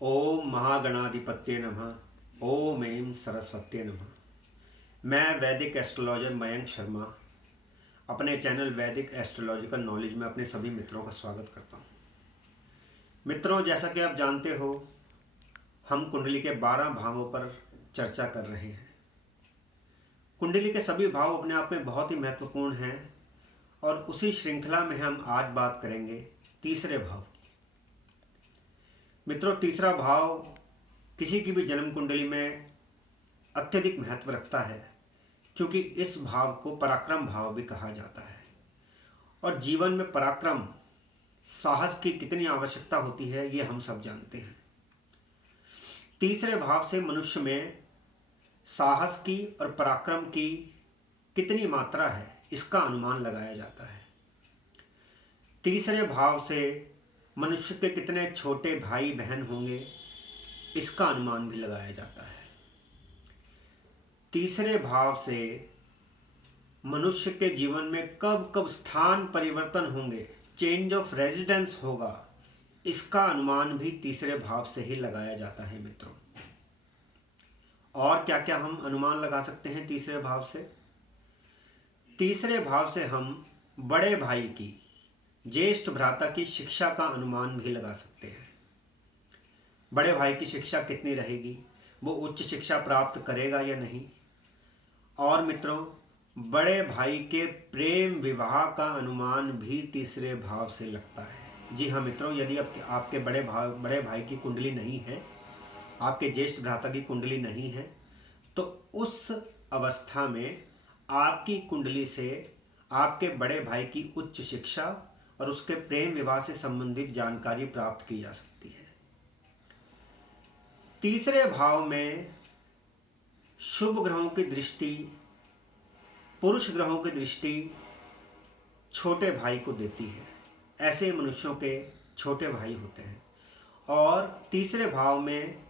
ओम महागणाधिपत्ये नमः। ओम ऐं सरस्वत्ये नमः। मैं वैदिक एस्ट्रोलॉजर मयंक शर्मा अपने चैनल वैदिक एस्ट्रोलॉजिकल नॉलेज में अपने सभी मित्रों का स्वागत करता हूँ। मित्रों, जैसा कि आप जानते हो, हम कुंडली के 12 भावों पर चर्चा कर रहे हैं। कुंडली के सभी भाव अपने आप में बहुत ही महत्वपूर्ण हैं और उसी श्रृंखला में हम आज बात करेंगे तीसरे भाव की। मित्रों, तीसरा भाव किसी की भी जन्म कुंडली में अत्यधिक महत्व रखता है, क्योंकि इस भाव को पराक्रम भाव भी कहा जाता है। और जीवन में पराक्रम, साहस की कितनी आवश्यकता होती है, ये हम सब जानते हैं। तीसरे भाव से मनुष्य में साहस की और पराक्रम की कितनी मात्रा है, इसका अनुमान लगाया जाता है। तीसरे भाव से मनुष्य के कितने छोटे भाई बहन होंगे, इसका अनुमान भी लगाया जाता है। तीसरे भाव से मनुष्य के जीवन में कब कब स्थान परिवर्तन होंगे, चेंज ऑफ रेजिडेंस होगा, इसका अनुमान भी तीसरे भाव से ही लगाया जाता है। मित्रों, और क्या क्या हम अनुमान लगा सकते हैं तीसरे भाव से? तीसरे भाव से हम बड़े भाई की, ज्येष्ठ भ्राता की शिक्षा का अनुमान भी लगा सकते हैं। बड़े भाई की शिक्षा कितनी रहेगी, वो उच्च शिक्षा प्राप्त करेगा या नहीं। और मित्रों, बड़े भाई के प्रेम विवाह का अनुमान भी तीसरे भाव से लगता है। जी हाँ मित्रों, यदि आपके बड़े भाई की कुंडली नहीं है, आपके ज्येष्ठ भ्राता की कुंडली नहीं है, तो उस अवस्था में आपकी कुंडली से आपके बड़े भाई की उच्च शिक्षा और उसके प्रेम विवाह से संबंधित जानकारी प्राप्त की जा सकती है। तीसरे भाव में शुभ ग्रहों की दृष्टि, पुरुष ग्रहों की दृष्टि छोटे भाई को देती है। ऐसे मनुष्यों के छोटे भाई होते हैं। और तीसरे भाव में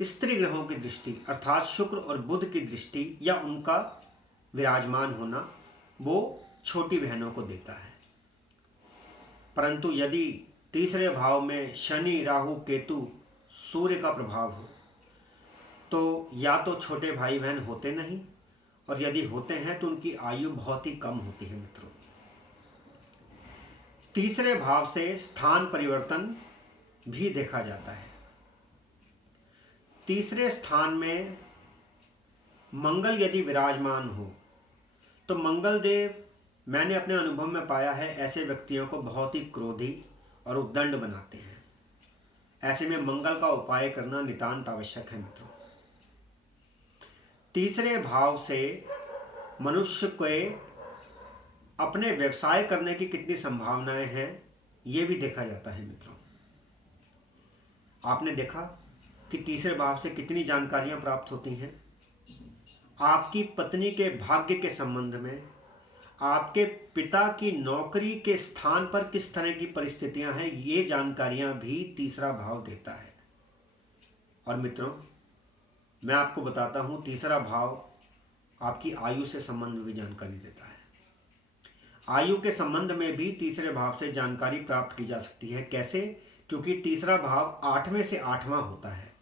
स्त्री ग्रहों की दृष्टि, अर्थात शुक्र और बुध की दृष्टि या उनका विराजमान होना, वो छोटी बहनों को देता है। परंतु यदि तीसरे भाव में शनि, राहु, केतु, सूर्य का प्रभाव हो, तो या तो छोटे भाई बहन होते नहीं, और यदि होते हैं तो उनकी आयु बहुत ही कम होती है। मित्रों, तीसरे भाव से स्थान परिवर्तन भी देखा जाता है। तीसरे स्थान में मंगल यदि विराजमान हो, तो मंगल देव, मैंने अपने अनुभव में पाया है, ऐसे व्यक्तियों को बहुत ही क्रोधी और उद्दंड बनाते हैं। ऐसे में मंगल का उपाय करना नितांत आवश्यक है। मित्रों, तीसरे भाव से मनुष्य को अपने व्यवसाय करने की कितनी संभावनाएं हैं, ये भी देखा जाता है। मित्रों, आपने देखा कि तीसरे भाव से कितनी जानकारियां प्राप्त होती हैं। आपकी पत्नी के भाग्य के संबंध में, आपके पिता की नौकरी के स्थान पर किस तरह की परिस्थितियां हैं, ये जानकारियां भी तीसरा भाव देता है। और मित्रों, मैं आपको बताता हूं, तीसरा भाव आपकी आयु से संबंध में भी जानकारी देता है। आयु के संबंध में भी तीसरे भाव से जानकारी प्राप्त की जा सकती है। कैसे? क्योंकि तीसरा भाव 8वें से 8वां होता है,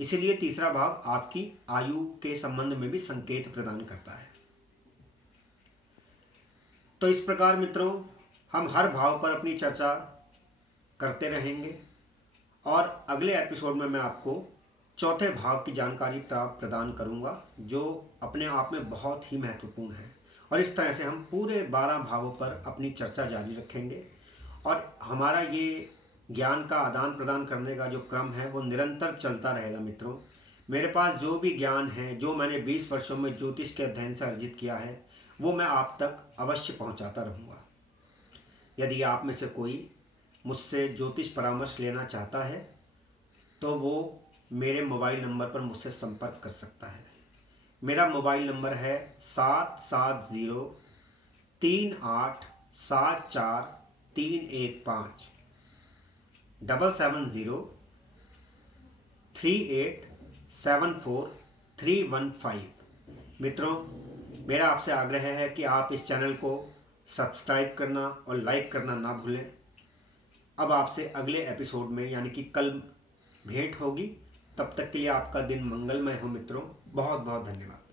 इसीलिए तीसरा भाव आपकी आयु के संबंध में भी संकेत प्रदान करता है। तो इस प्रकार मित्रों, हम हर भाव पर अपनी चर्चा करते रहेंगे और अगले एपिसोड में मैं आपको चौथे भाव की जानकारी प्रदान करूंगा, जो अपने आप में बहुत ही महत्वपूर्ण है। और इस तरह से हम पूरे 12 भावों पर अपनी चर्चा जारी रखेंगे और हमारा ये ज्ञान का आदान प्रदान करने का जो क्रम है, वो निरंतर चलता रहेगा। मित्रों, मेरे पास जो भी ज्ञान है, जो मैंने 20 वर्षों में ज्योतिष के अध्ययन से अर्जित किया है, वो मैं आप तक अवश्य पहुंचाता रहूँगा। यदि आप में से कोई मुझसे ज्योतिष परामर्श लेना चाहता है, तो वो मेरे मोबाइल नंबर पर मुझसे संपर्क कर सकता है। मेरा मोबाइल नंबर है 7703874315 7703874315। मित्रों, मेरा आपसे आग्रह है कि आप इस चैनल को सब्सक्राइब करना और लाइक करना ना भूलें। अब आपसे अगले एपिसोड में, यानी कि कल भेंट होगी। तब तक के लिए आपका दिन मंगलमय हो मित्रों। बहुत बहुत धन्यवाद।